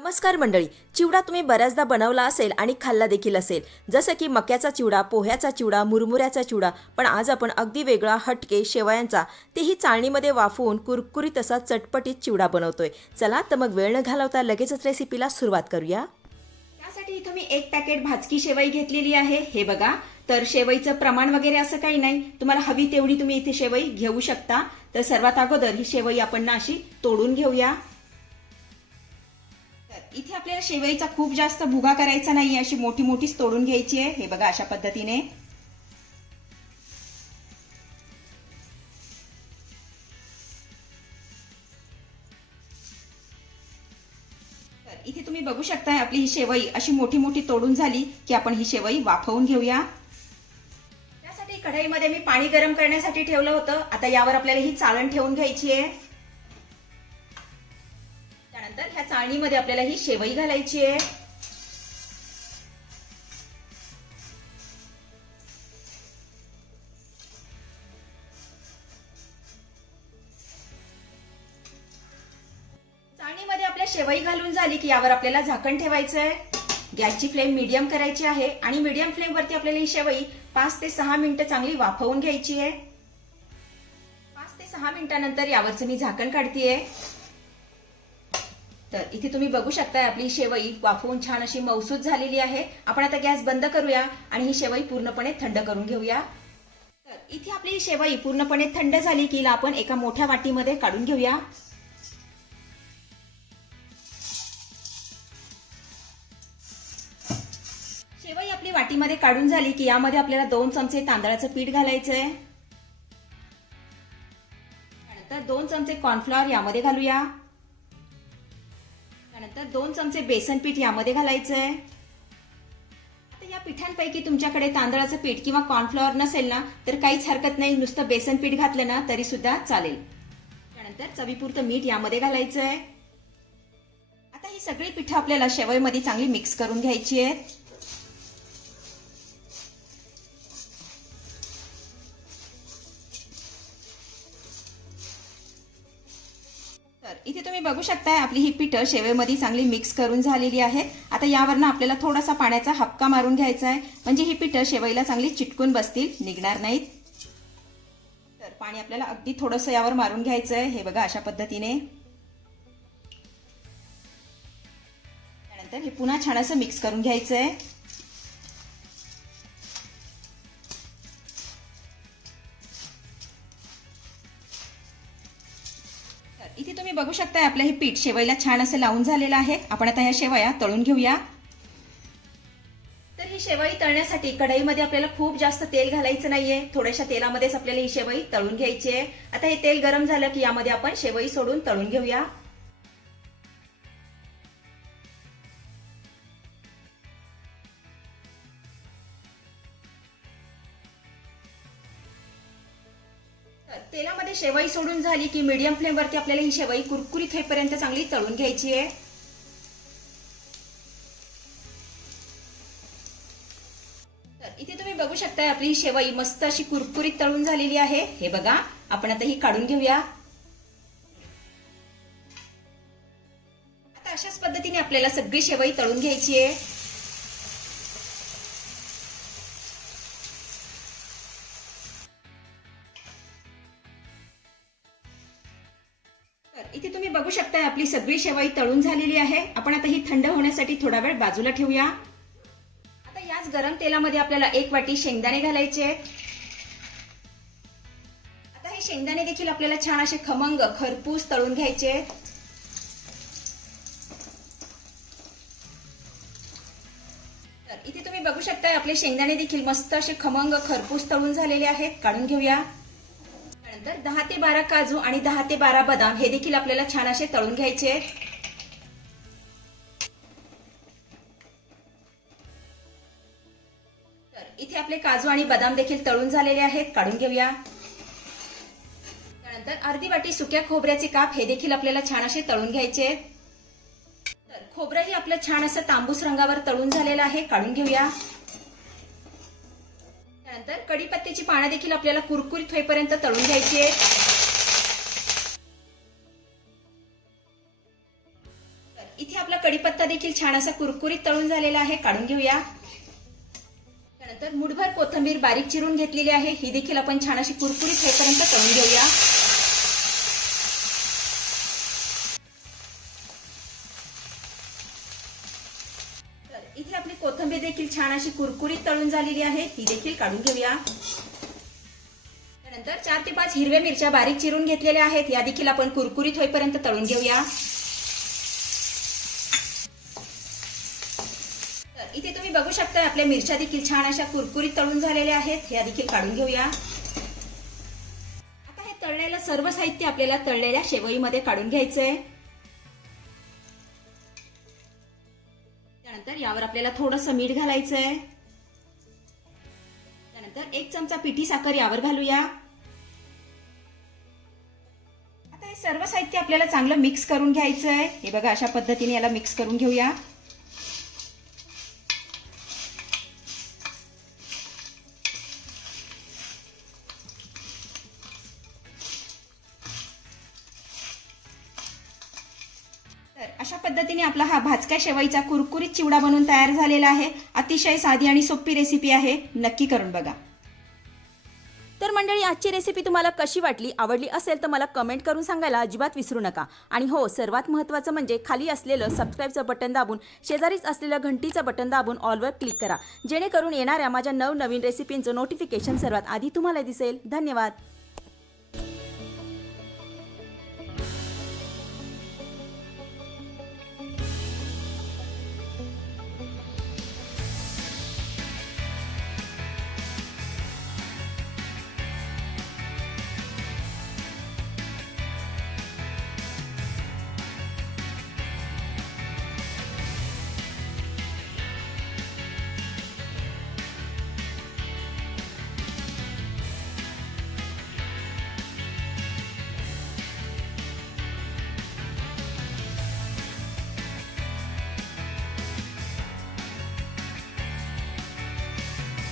नमस्कार मंडळी. चिवडा तुम्ही बऱ्याचदा बनवला असेल आणि खाल्ला देखील असेल. जसं की मक्याचा चिवडा पोह्याचा चिवडा मुरमुऱ्याचा चिवडा पण आज आपण अगदी वेगळा हटके शेवयांचा तेही चाळणीमध्ये वाफवून कुरकुरीत असा चटपटीत चिवडा बनवतोय. चला तर मग वेळ न घालवता लगेचच रेसिपीला सुरुवात करूया. त्यासाठी इथं मी एक पॅकेट भाजकी शेवई घेतलेली आहे. हे बघा तर शेवईचं प्रमाण वगैरे असं काही नाही. तुम्हाला हवी तेवढी तुम्ही इथे शेवई घेऊ शकता. तर सर्वात अगोदर ही शेवई आपण ना अशी तोडून घेऊया. इथे आपल्याला शेवईचा खूप जास्त भुगा करायचा नाही अशी मोठी मोठीच तोडून घ्यायची आहे. हे बघा अशा पद्धतीने. तर इथे तुम्ही बघू शकताय आपली ही शेवई अशी मोठी मोठी तोडून झाली की आपण ही शेवई वाफवून घेऊया. त्यासाठी कढईमध्ये मी पाणी गरम करण्यासाठी ठेवलं होतं. आता यावर आपल्याला ही चाळण ठेवून घ्यायची आहे. त्यानंतर ह्या चाळणीमध्ये आपल्याला ही शेवई घालायची आहे. चाळणीमध्ये आपल्या शेवई घालून झाली की यावर आपल्याला झाकण ठेवायचं आहे गॅसची फ्लेम मीडियम करायची आहे आणि मीडियम फ्लेम वरती आपल्याला ही शेवई पाच ते सहा मिनिटं चांगली वाफवून घ्यायची आहे. पाच ते सहा मिनिटानंतर यावरचं मी झाकण काढतीये. तर इथे तुम्ही बघू शकताय आपली शेवई वाफवून छान अशी मौसूद झालेली आहे. आपण आता गॅस बंद करूया आणि ही शेवई पूर्णपणे थंड करून घेऊया. तर इथे आपली शेवई पूर्णपणे थंड झाली की आपण एका मोठ्या वाटीमध्ये काढून घेऊया. शेवई आपली वाटीमध्ये काढून झाली की यामध्ये आपल्याला दोन चमचे तांदळाचं पीठ घालायचंय. त्यानंतर दोन चमचे कॉर्नफ्लॉवर यामध्ये घालूया. त्यानंतर दोन चमचे बेसन पीठ यामध्ये घालायचं आहे आता या पिठांपैकी तुमच्याकडे तांदळाचं पीठ किंवा कॉर्नफ्लॉवर नसेल ना तर काहीच हरकत नाही. नुसतं बेसन पीठ घातलं ना तरी सुद्धा चालेल. त्यानंतर चवीपुरतं मीठ यामध्ये घालायचं आहे आता ही सगळी पिठं आपल्याला शेवईमध्ये चांगली मिक्स करून घ्यायची आहेत. तुम्ही बघू शकताय आपली ही पिठं शेवेमध्ये चांगली मिक्स करून झालेली आहे. आता यावरनं आपल्याला थोडासा पाण्याचा हक्का मारून घ्यायचा आहे म्हणजे ही पिठं शेवईला चांगली चिटकून बसतील निघणार नाहीत. तर पाणी आपल्याला अगदी थोडंसं यावर मारून घ्यायचं आहे हे बघा अशा पद्धतीने. त्यानंतर हे पुन्हा छान असं मिक्स करून घ्यायचं आहे बघू शकताय आपलं हे पीठ शेवईला छान असं लावून झालेलं आहे. आपण आता ह्या शेवया तळून घेऊया. तर ही शेवई तळण्यासाठी कढईमध्ये आपल्याला खूप जास्त तेल घालायचं नाहीये. थोड्याशा तेलामध्येच आपल्याला ही शेवई तळून घ्यायची आहे. आता हे तेल गरम झालं की यामध्ये आपण शेवई सोडून तळून घेऊया. तेलामध्ये शेवाई सोडून झाली की मीडियम फ्लेमवरती आपल्याला ही शेवाई कुरकुरीत होईपर्यंत चांगली तळून घ्यायची आहे. तर इथे तुम्ही बघू शकताय आपली शेवाई मस्त अशी कुरकुरीत तळून झालेली आहे. हे बघा आपण आता ही काढून घेऊया. आता अशाच पद्धतीने आपल्याला सगळी शेवाई तळून घ्यायची आहे. इथे तुम्ही बघू शकताय आपली सगळी शेवाई तळून झालेली आहे. आपण आता ही थंड होण्यासाठी थोडा वेळ बाजूला ठेवूया. आता याच गरम तेलामध्ये आपल्याला एक वाटी शेंगदाणे घालायचे. आता हे शेंगदाणे देखील आपल्याला छान असे खमंग खरपूस तळून घ्यायचे. तर इथे तुम्ही बघू शकताय आपले शेंगदाणे देखील मस्त असे खमंग खरपूस तळून झालेले आहेत. काढून घेऊया. त्यानंतर दहा ते बारा काजू आणि दहा ते बारा बदाम हे देखील आपल्याला छान असे तळून घ्यायचे आहेत. तर इथे आपले काजू आणि बदाम देखील तळून झालेले आहेत काढून घेऊया त्यानंतर अर्धी वाटी सुक्या खोबऱ्याचे काप हे देखील आपल्याला छान असे तळून घ्यायचे आहेत. तर खोबरंही आपलं छान असं तांबूस रंगावर तळून झालेलं आहे काढून घेऊया त्यानंतर कढीपत्त्याची पानं देखील आपल्याला कुरकुरीत होईपर्यंत तळून घ्यायची आहेत. इथे आपला कढीपत्ता देखील छान असा कुरकुरीत तळून झालेला आहे काढून घेऊया. त्यानंतर मुठभर कोथंबीर बारीक चिरून घेतलेली आहे ही देखील आपण छान अशी कुरकुरीत होईपर्यंत तळून घेऊया. इथे आपली कोथंबीर देखील छान अशी कुरकुरीत तळून झालेली आहे. ती देखील काढून घेऊया. त्यानंतर चार ते पाच हिरव्या मिरच्या बारीक चिरून घेतलेल्या आहेत. या देखील आपण कुरकुरीत होईपर्यंत तळून घेऊया. तर इथे तुम्ही बघू शकता आपल्या मिरच्या देखील छान अशा कुरकुरीत तळून झालेल्या आहेत. या देखील काढून घेऊया. आता हे तळलेलं सर्व साहित्य आपल्याला तळलेल्या शेवईमध्ये काढून घ्यायचं आहे त्यानंतर यावर आपल्याला थोडंसं मीठ घालायचंय. त्यानंतर एक चमचा पिठी साखर यावर घालूया. आता हे सर्व साहित्य आपल्याला चांगलं मिक्स करून घ्यायचं आहे हे बघा अशा पद्धतीने याला मिक्स करून घेऊया. अशा पद्धतीने आपला हा भाजक्या शेवाईचा कुरकुरीत चिवडा बनवून तयार झालेला आहे. अतिशय साधी आणि सोपी रेसिपी आहे. नक्की करून बघा. तर मंडळी आजची रेसिपी तुम्हाला कशी वाटली आवडली असेल तर मला कमेंट करून सांगायला अजिबात विसरू नका. आणि हो सर्वात महत्त्वाचं म्हणजे खाली असलेलं सबस्क्राईबचं बटन दाबून शेजारीच असलेलं घंटीचं बटन दाबून ऑलवर क्लिक करा. जेणेकरून येणाऱ्या माझ्या नवनवीन रेसिपींचं नोटिफिकेशन सर्वात आधी तुम्हाला दिसेल. धन्यवाद.